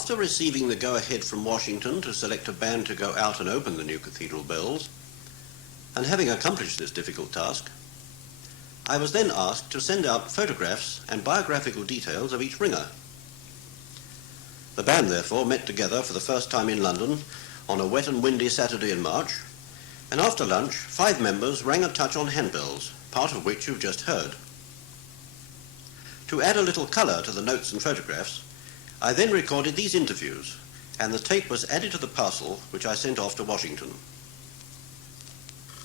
After receiving the go-ahead from Washington to select a band to go out and open the new cathedral bells, and having accomplished this difficult task, I was then asked to send out photographs and biographical details of each ringer. The band, therefore, met together for the first time in London on a wet and windy Saturday in March, and after lunch, 5 members rang a touch on handbells, part of which you've just heard. To add a little colour to the notes and photographs, I then recorded these interviews, and the tape was added to the parcel which I sent off to Washington.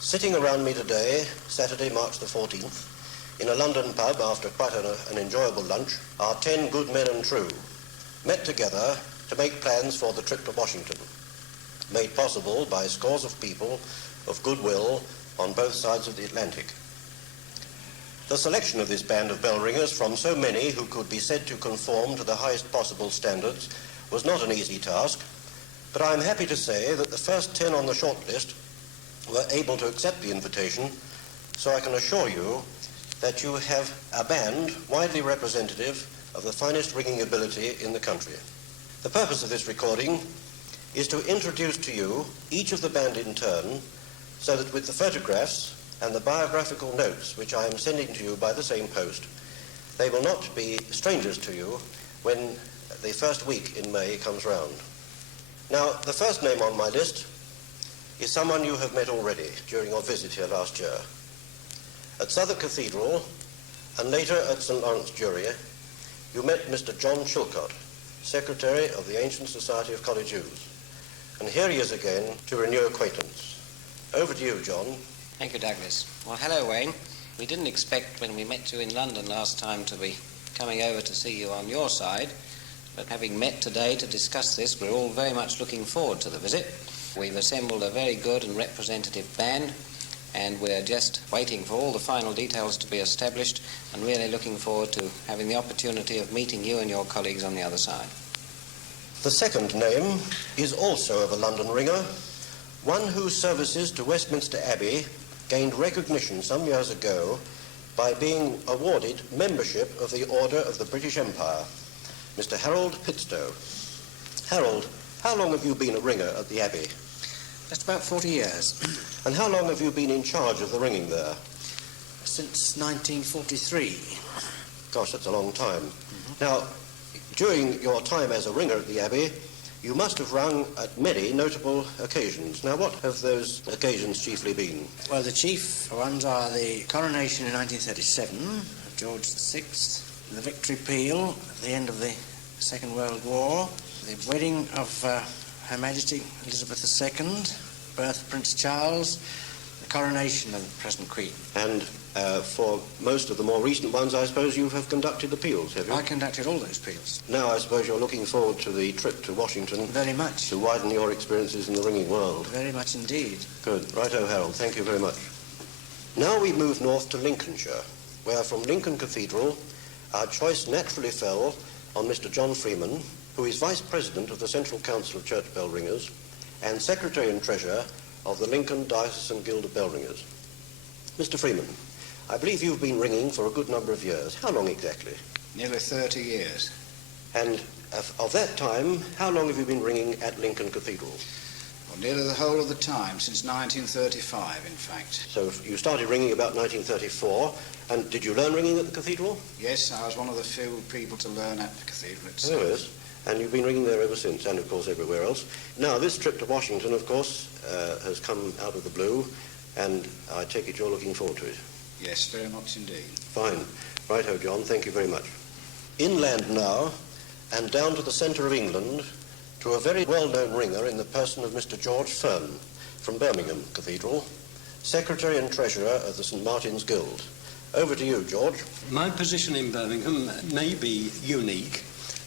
Sitting around me today, Saturday, March the 14th, in a London pub after quite an enjoyable lunch, are 10 good men and true, met together to make plans for the trip to Washington, made possible by scores of people of goodwill on both sides of the Atlantic. The selection of this band of bell ringers from so many who could be said to conform to the highest possible standards was not an easy task, but I am happy to say that the first 10 on the short list were able to accept the invitation, so I can assure you that you have a band widely representative of the finest ringing ability in the country. The purpose of this recording is to introduce to you each of the band in turn, so that with the photographs and the biographical notes which I am sending to you by the same post, they will not be strangers to you when the first week in May comes round. Now, the first name on my list is someone you have met already during your visit here last year. At Southwark Cathedral, and later at St. Lawrence Jewry, you met Mr. John Chilcott, Secretary of the Ancient Society of College Youths. And here he is again to renew acquaintance. Over to you, John. Thank you, Douglas. Well, hello, Wayne. We didn't expect when we met you in London last time to be coming over to see you on your side, but having met today to discuss this, we're all very much looking forward to the visit. We've assembled a very good and representative band, and we're just waiting for all the final details to be established and really looking forward to having the opportunity of meeting you and your colleagues on the other side. The second name is also of a London ringer, one whose services to Westminster Abbey gained recognition some years ago by being awarded membership of the Order of the British Empire, Mr. Harold Pitstow. Harold, how long have you been a ringer at the Abbey? Just about 40 years. And how long have you been in charge of the ringing there? Since 1943. Gosh, that's a long time. Now, during your time as a ringer at the Abbey, you must have rung at many notable occasions. Now, what have those occasions chiefly been? Well, the chief ones are the coronation in 1937 of George VI, the victory peal at the end of the Second World War, the wedding of Her Majesty Elizabeth II, birth of Prince Charles, the coronation of the present Queen. And for most of the more recent ones, I suppose you have conducted the peals, have you? I conducted all those peals. Now I suppose you're looking forward to the trip to Washington. Very much. To widen your experiences in the ringing world. Very much indeed. Good. Righto, Harold. Thank you very much. Now we move north to Lincolnshire, where from Lincoln Cathedral, our choice naturally fell on Mr. John Freeman, who is Vice President of the Central Council of Church Bell Ringers and Secretary and Treasurer of the Lincoln Diocesan Guild of Bell Ringers. Mr. Freeman, I believe you've been ringing for a good number of years. How long exactly? Nearly 30 years. And of that time, how long have you been ringing at Lincoln Cathedral? Well, nearly the whole of the time, since 1935, in fact. So you started ringing about 1934, and did you learn ringing at the cathedral? Yes, I was one of the few people to learn at the cathedral itself. Oh, yes. And you've been ringing there ever since, and of course everywhere else. Now, this trip to Washington, of course, has come out of the blue, and I take it you're looking forward to it. Yes, very much indeed. Fine. Righto, John. Thank you very much. Inland now, and down to the centre of England, to a very well-known ringer in the person of Mr. George Fearn from Birmingham Cathedral, Secretary and Treasurer of the St. Martin's Guild. Over to you, George. My position in Birmingham may be unique,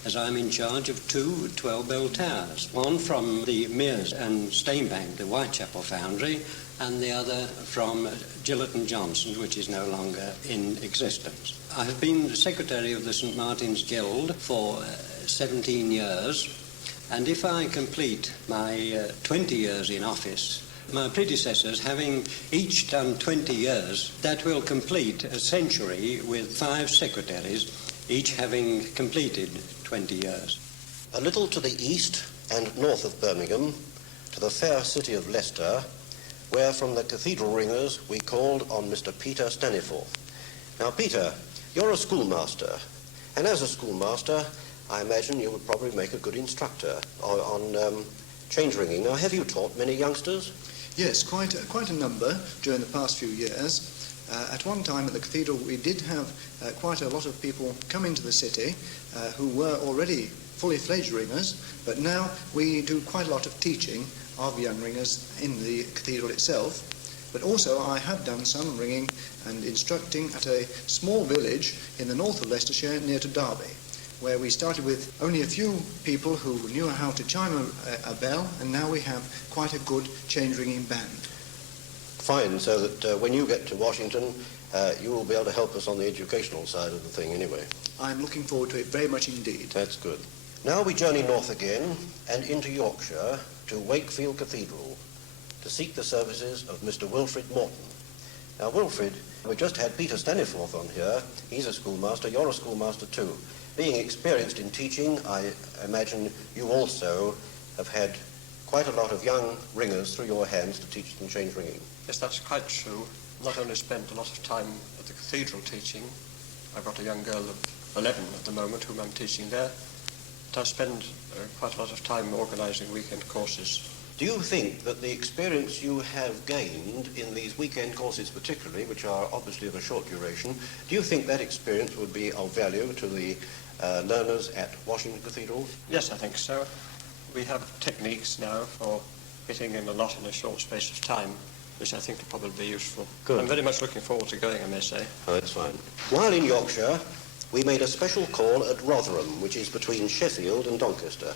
as I'm in charge of 2 12-bell towers, one from the Mears and Steinbank, the Whitechapel foundry, and the other from Gillett and Johnson's, which is no longer in existence. I have been Secretary of the St. Martin's Guild for 17 years, and if I complete my 20 years in office, my predecessors having each done 20 years, that will complete a century with 5 secretaries, each having completed 20 years. A little to the east and north of Birmingham, to the fair city of Leicester, where from the cathedral ringers we called on Mr. Peter Staniforth. Now, Peter, you're a schoolmaster, and as a schoolmaster, I imagine you would probably make a good instructor on change ringing. Now, have you taught many youngsters? Yes, quite a number during the past few years. At one time at the cathedral we did have quite a lot of people come into the city who were already fully fledged ringers, but now we do quite a lot of teaching of young ringers in the cathedral itself. But also I have done some ringing and instructing at a small village in the north of Leicestershire near to Derby, where we started with only a few people who knew how to chime a bell, and now we have quite a good change ringing band. Fine, so that when you get to Washington, you will be able to help us on the educational side of the thing anyway. I'm looking forward to it very much indeed. That's good. Now we journey north again and into Yorkshire to Wakefield Cathedral to seek the services of Mr. Wilfrid Morton. Now, Wilfrid, we just had Peter Staniforth on here. He's a schoolmaster. You're a schoolmaster too. Being experienced in teaching, I imagine you also have had quite a lot of young ringers through your hands to teach them change ringing. Yes, that's quite true. Not only spent a lot of time at the cathedral teaching, I've got a young girl of 11 at the moment whom I'm teaching there, but I spend quite a lot of time organising weekend courses. Do you think that the experience you have gained in these weekend courses particularly, which are obviously of a short duration, do you think that experience would be of value to the learners at Washington Cathedral? Yes, I think so. We have techniques now for getting in a lot in a short space of time, which I think will probably be useful. Good. I'm very much looking forward to going, I may say. Oh, that's fine. While in Yorkshire, we made a special call at Rotherham, which is between Sheffield and Doncaster.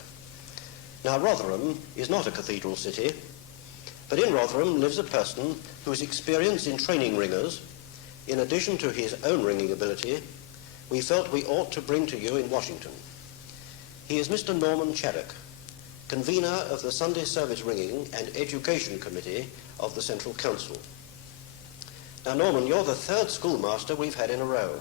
Now, Rotherham is not a cathedral city, but in Rotherham lives a person who is experienced in training ringers. In addition to his own ringing ability, we felt we ought to bring to you in Washington. He is Mr. Norman Chaddock, convener of the Sunday Service Ringing and Education Committee of the Central Council. Now, Norman, you're the third schoolmaster we've had in a row,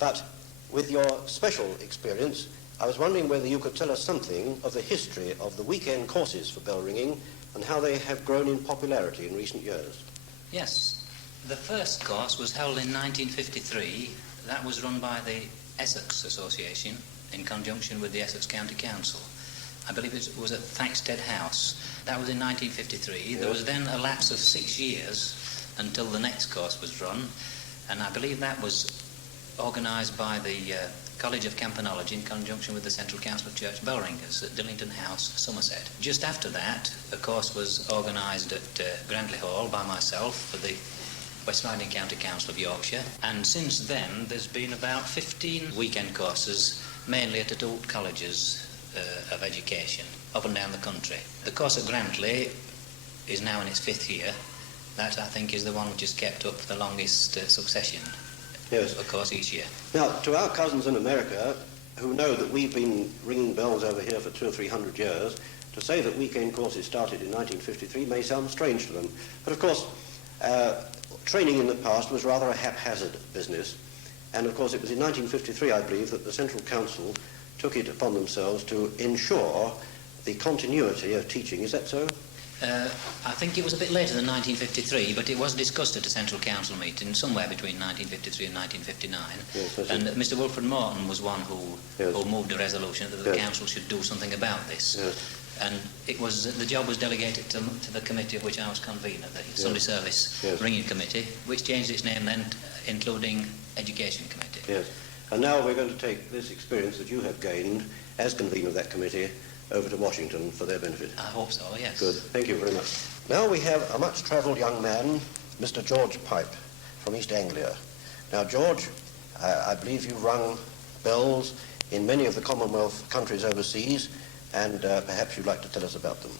but with your special experience, I was wondering whether you could tell us something of the history of the weekend courses for bell ringing and how they have grown in popularity in recent years. Yes. The first course was held in 1953. That was run by the Essex Association in conjunction with the Essex County Council. I believe it was at Thaxted House. That was in 1953. Yes. There was then a lapse of 6 years until the next course was run, and I believe that was organised by the College of Campanology in conjunction with the Central Council of Church Bell Ringers at Dillington House, Somerset. Just after that, a course was organised at Grandley Hall by myself for the West Riding County Council of Yorkshire, and since then there's been about 15 weekend courses, mainly at adult colleges of education, up and down the country. The course at Grandley is now in its 5th year. That, I think, is the one which has kept up the longest succession. Yes. Of course, each year. Now, to our cousins in America, who know that we've been ringing bells over here for 200 or 300 years, to say that weekend courses started in 1953 may sound strange to them. But of course, training in the past was rather a haphazard business. And of course, it was in 1953, I believe, that the Central Council took it upon themselves to ensure the continuity of teaching. Is that so? I think it was a bit later than 1953, but it was discussed at a Central Council meeting somewhere between 1953 and 1959. Yes, and Mr. Wilfrid Morton was one who moved a resolution that the council should do something about this. Yes. And it was the job was delegated to the committee of which I was convener, the Sunday Service Ringing Committee, which changed its name then, including Education Committee. Yes. And now we're going to take this experience that you have gained as convener of that committee over to Washington for their benefit. I hope so, yes. Good. Thank you very much. Now we have a much-travelled young man, Mr. George Pipe, from East Anglia. Now, George, I believe you rung bells in many of the Commonwealth countries overseas, and perhaps you'd like to tell us about them.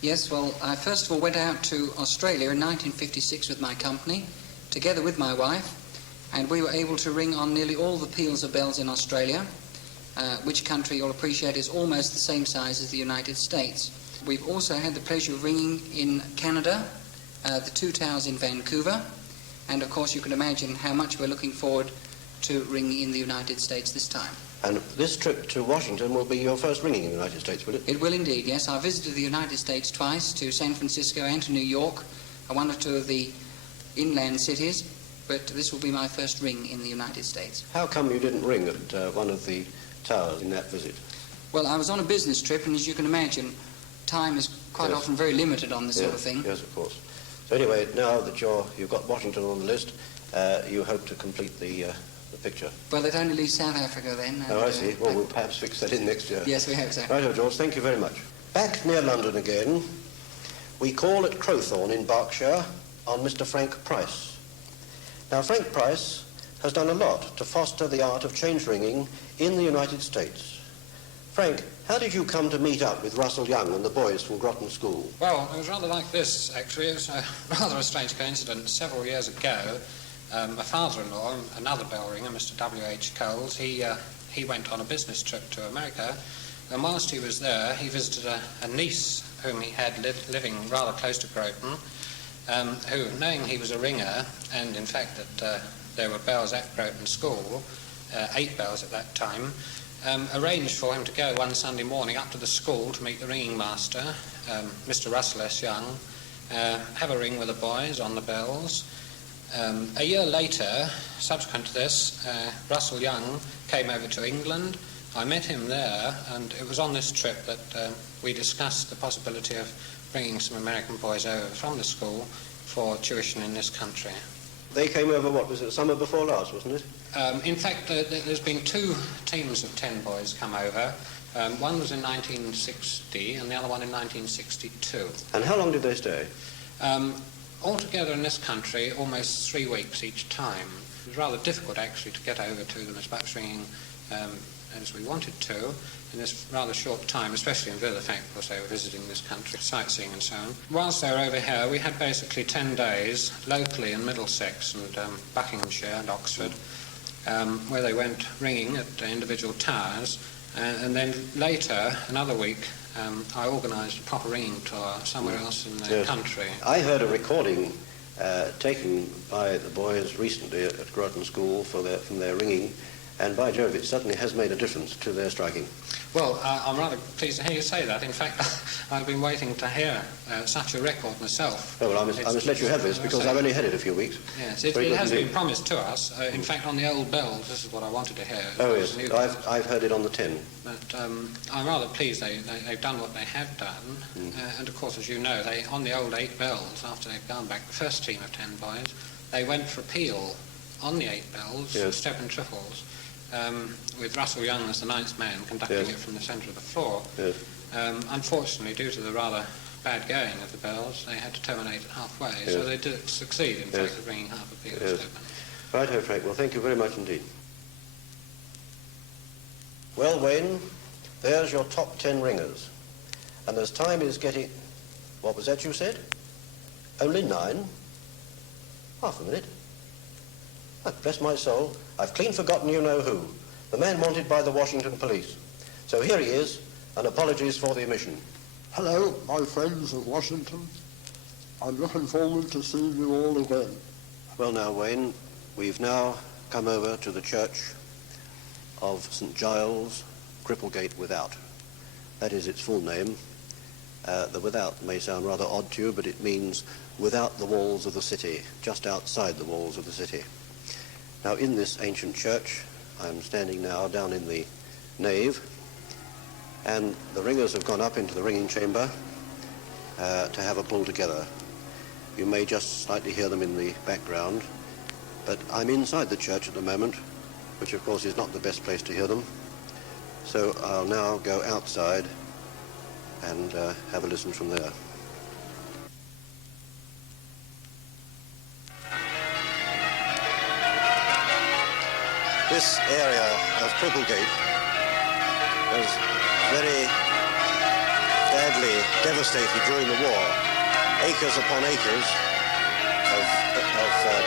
Yes, well, I first of all went out to Australia in 1956 with my company, together with my wife, and we were able to ring on nearly all the peals of bells in Australia, which country you'll appreciate is almost the same size as the United States. We've also had the pleasure of ringing in Canada, the 2 towers in Vancouver, and of course you can imagine how much we're looking forward to ringing in the United States this time. And this trip to Washington will be your first ringing in the United States, will it? It will indeed, yes. I visited the United States twice, to San Francisco and to New York, one or two of the inland cities, but this will be my first ring in the United States. How come you didn't ring at one of the towers in that visit? Well, I was on a business trip, and as you can imagine, time is quite often very limited on this sort of thing. Yes, of course. So anyway, now that you've got Washington on the list, you hope to complete the picture. Well, it only leaves South Africa then. Oh, I see. Well, we'll perhaps fix that in next year. Yes, we hope so. Righto, George, thank you very much. Back near London again, we call at Crowthorne in Berkshire on Mr. Frank Price. Now, Frank Price has done a lot to foster the art of change ringing in the United States. Frank, how did you come to meet up with Russell Young and the boys from Groton School? Well, it was rather like this, actually. It was rather a strange coincidence. Several years ago, my father-in-law, another bell ringer, Mr. W.H. Coles, he went on a business trip to America, and whilst he was there, he visited a niece whom he had living rather close to Groton, who, knowing he was a ringer, and in fact that there were bells at Groton School, 8 bells at that time, arranged for him to go one Sunday morning up to the school to meet the ringing master, Mr. Russell S. Young, have a ring with the boys on the bells. A year later, subsequent to this, Russell Young came over to England. I met him there, and it was on this trip that we discussed the possibility of bringing some American boys over from the school for tuition in this country. They came over, what was it, summer before last, wasn't it? In fact, there's been 2 teams of 10 boys come over. One was in 1960 and the other one in 1962. And how long did they stay? Altogether in this country, almost 3 weeks each time. It was rather difficult, actually, to get over to them as much ringing as we wanted to in this rather short time, especially in view of the fact, of course, they were visiting this country, sightseeing and so on. Whilst they were over here, we had basically 10 days locally in Middlesex and Buckinghamshire and Oxford, where they went ringing at individual towers, and then later, another week, I organised a proper ringing tour somewhere else in the country. I heard a recording taken by the boys recently at Groton School from their ringing, and by Jove, it certainly has made a difference to their striking. Well, I'm rather pleased to hear you say that. In fact, I've been waiting to hear such a record myself. Oh, well, I must let you have this, because I've only had it a few weeks. Yes, it has been promised to us. In fact, on the old bells, this is what I wanted to hear. Oh, yes, I've heard it on the 10. But I'm rather pleased they've done what they have done. And, of course, as you know, on the old 8 bells, after they've gone back, the first team of 10 boys, they went for a peal on the 8 bells, step and triples, with Russell Young as the 9th man conducting it from the centre of the floor. Yes. Unfortunately, due to the rather bad going of the bells, they had to terminate it halfway, so they did succeed, in fact, of bringing half a peal to step. Righto, Frank. Well, thank you very much indeed. Well, Wayne, there's your top 10 ringers. And as time is getting... What was that you said? Only 9? Half a minute. Oh, bless my soul, I've clean forgotten you know who. The man wanted by the Washington police. So here he is, and apologies for the omission. Hello, my friends of Washington. I'm looking forward to seeing you all again. Well now, Wayne, we've now come over to the church of St. Giles, Cripplegate Without. That is its full name. The without may sound rather odd to you, but it means without the walls of the city, just outside the walls of the city. Now, in this ancient church, I'm standing now down in the nave, and the ringers have gone up into the ringing chamber to have a pull together. You may just slightly hear them in the background, but I'm inside the church at the moment, which of course is not the best place to hear them. So I'll now go outside and have a listen from there. This area of Cripplegate was very badly devastated during the war. Acres upon acres of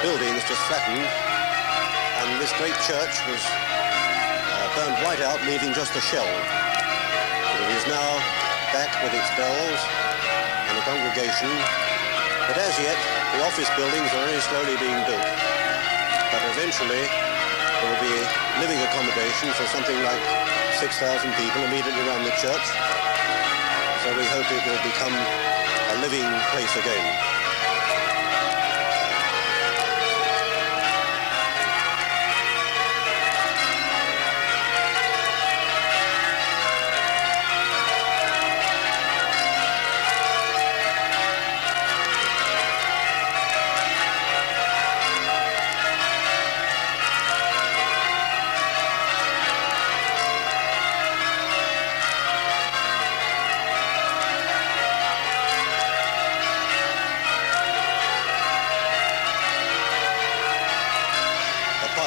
buildings just flattened, and this great church was burned right out, leaving just a shell. It is now back with its bells and the congregation, but as yet the office buildings are only slowly being built. But eventually There will be living accommodation for something like 6,000 people immediately around the church. So we hope it will become a living place again.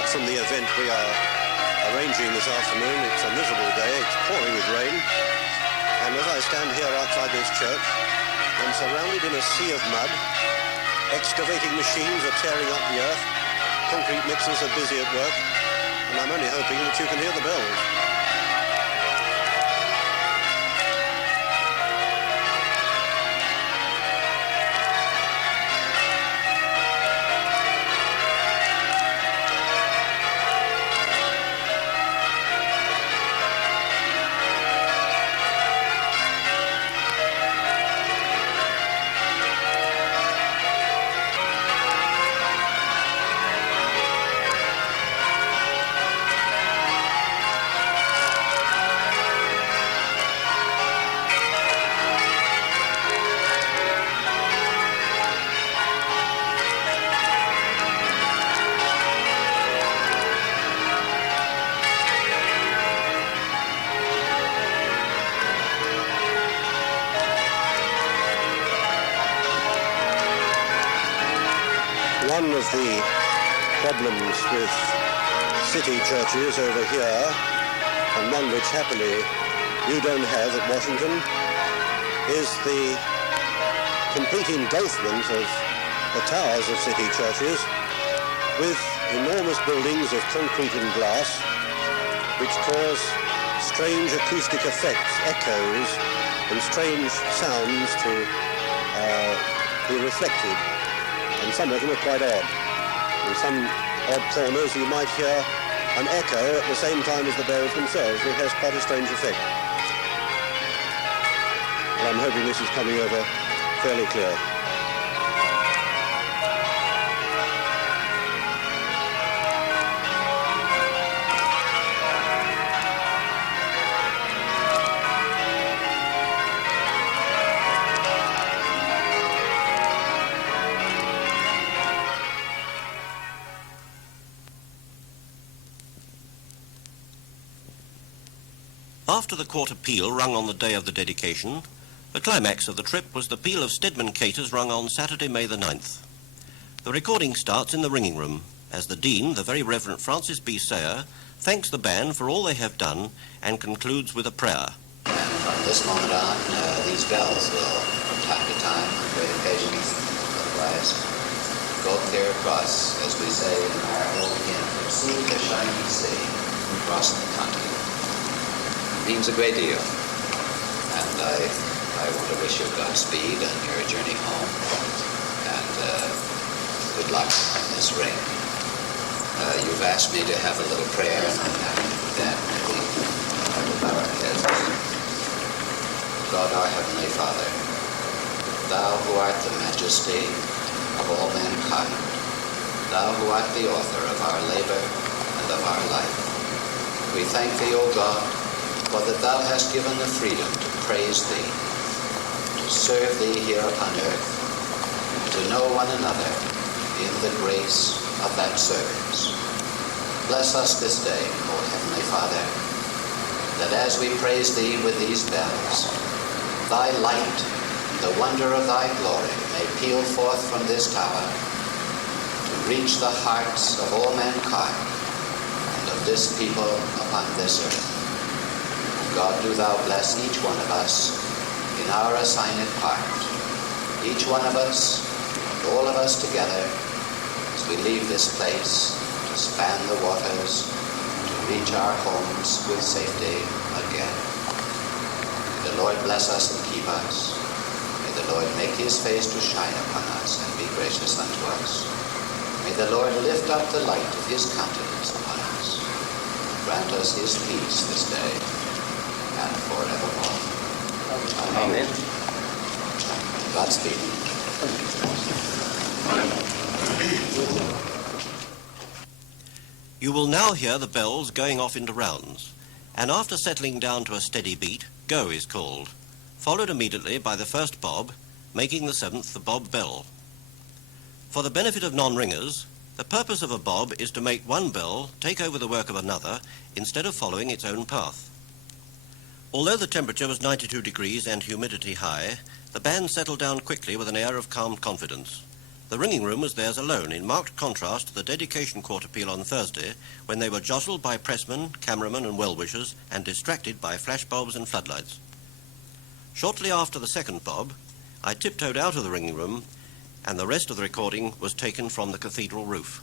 From the event we are arranging this afternoon, it's a miserable day, it's pouring with rain, and as I stand here outside this church, I'm surrounded in a sea of mud. Excavating machines are tearing up the earth, concrete mixers are busy at work, and I'm only hoping that you can hear the bells. One of the problems with city churches over here, and one which happily you don't have at Washington, is the complete engulfment of the towers of city churches with enormous buildings of concrete and glass which cause strange acoustic effects, echoes, and strange sounds to be reflected. And some of them are quite odd. In some odd corners you might hear an echo at the same time as the bells themselves. It has quite a strange effect. And I'm hoping this is coming over fairly clear. After the quarter peal rung on the day of the dedication, the climax of the trip was the peal of Stedman Caters rung on Saturday, May the 9th. The recording starts in the ringing room, as the Dean, the Very Reverend Francis B. Sayer, thanks the band for all they have done and concludes with a prayer. And from this moment on, these bells will, from time to time, on great occasions, otherwise, go clear across, as we say in our old hymn, "See the shining city across the continent." Means a great deal, and I want to wish you Godspeed on your journey home, and good luck on this ring. You've asked me to have a little prayer, and I'm happy to do that. Maybe I will bow our heads. God, our Heavenly Father, Thou who art the majesty of all mankind, Thou who art the author of our labor and of our life, we thank Thee, O God, for that Thou hast given the freedom to praise Thee, to serve Thee here upon earth, and to know one another in the grace of that service. Bless us this day, O Heavenly Father, that as we praise Thee with these bells, Thy light, the wonder of Thy glory, may peal forth from this tower to reach the hearts of all mankind and of this people upon this earth. God, do Thou bless each one of us in our assigned part, each one of us, and all of us together, as we leave this place to span the waters, to reach our homes with safety again. May the Lord bless us and keep us. May the Lord make His face to shine upon us and be gracious unto us. May the Lord lift up the light of his countenance upon us. Grant us his peace this day and forevermore. Amen. Godspeed. You will now hear the bells going off into rounds, and after settling down to a steady beat, go is called, followed immediately by the first bob, making the seventh the bob bell. For the benefit of non-ringers, the purpose of a bob is to make one bell take over the work of another instead of following its own path. Although the temperature was 92 degrees and humidity high, the band settled down quickly with an air of calm confidence. The ringing room was theirs alone, in marked contrast to the dedication quarter peal on Thursday, when they were jostled by pressmen, cameramen and well-wishers and distracted by flashbulbs and floodlights. Shortly after the second bob, I tiptoed out of the ringing room, and the rest of the recording was taken from the cathedral roof.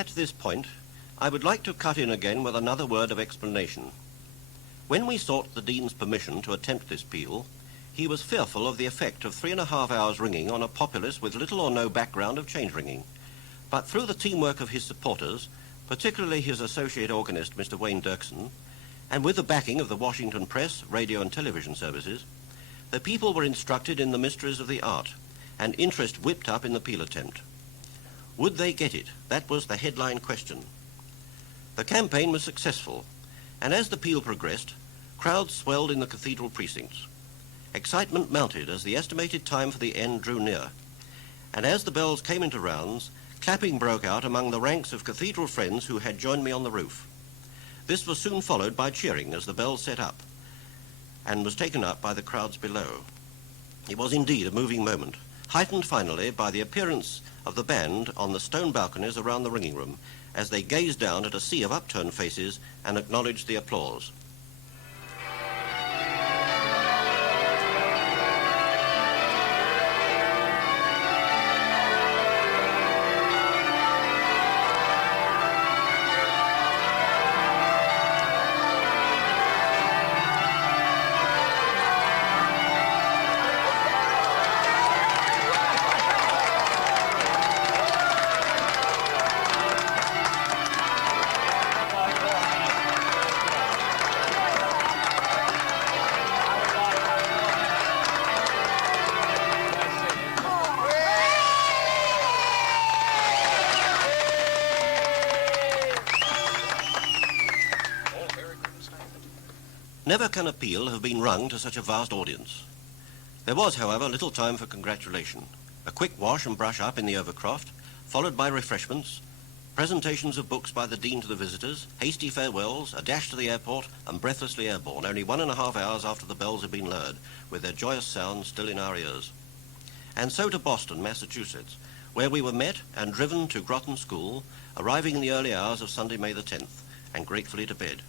At this point, I would like to cut in again with another word of explanation. When we sought the Dean's permission to attempt this peal, he was fearful of the effect of 3.5 hours ringing on a populace with little or no background of change ringing. But through the teamwork of his supporters, particularly his associate organist, Mr. Wayne Dirksen, and with the backing of the Washington press, radio and television services, the people were instructed in the mysteries of the art, and interest whipped up in the peal attempt. Would they get it? That was the headline question. The campaign was successful, and as the peal progressed, crowds swelled in the cathedral precincts. Excitement mounted as the estimated time for the end drew near, and as the bells came into rounds, clapping broke out among the ranks of cathedral friends who had joined me on the roof. This was soon followed by cheering as the bells set up, and was taken up by the crowds below. It was indeed a moving moment, heightened finally by the appearance of the band on the stone balconies around the ringing room, as they gazed down at a sea of upturned faces and acknowledged the applause. Never can a peal have been rung to such a vast audience. There was, however, little time for congratulation. A quick wash and brush up in the overcroft, followed by refreshments, presentations of books by the Dean to the visitors, hasty farewells, a dash to the airport, and breathlessly airborne, only 1.5 hours after the bells had been lowered, with their joyous sound still in our ears. And so to Boston, Massachusetts, where we were met and driven to Groton School, arriving in the early hours of Sunday, May the 10th, and gratefully to bed.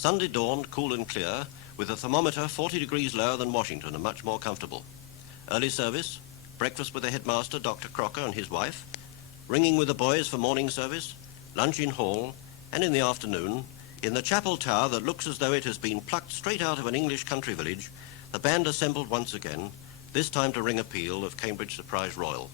Sunday dawned cool and clear, with the thermometer 40 degrees lower than Washington and much more comfortable. Early service, breakfast with the headmaster, Dr. Crocker, and his wife, ringing with the boys for morning service, lunch in hall, and in the afternoon, in the chapel tower that looks as though it has been plucked straight out of an English country village, the band assembled once again, this time to ring a peal of Cambridge Surprise Royal.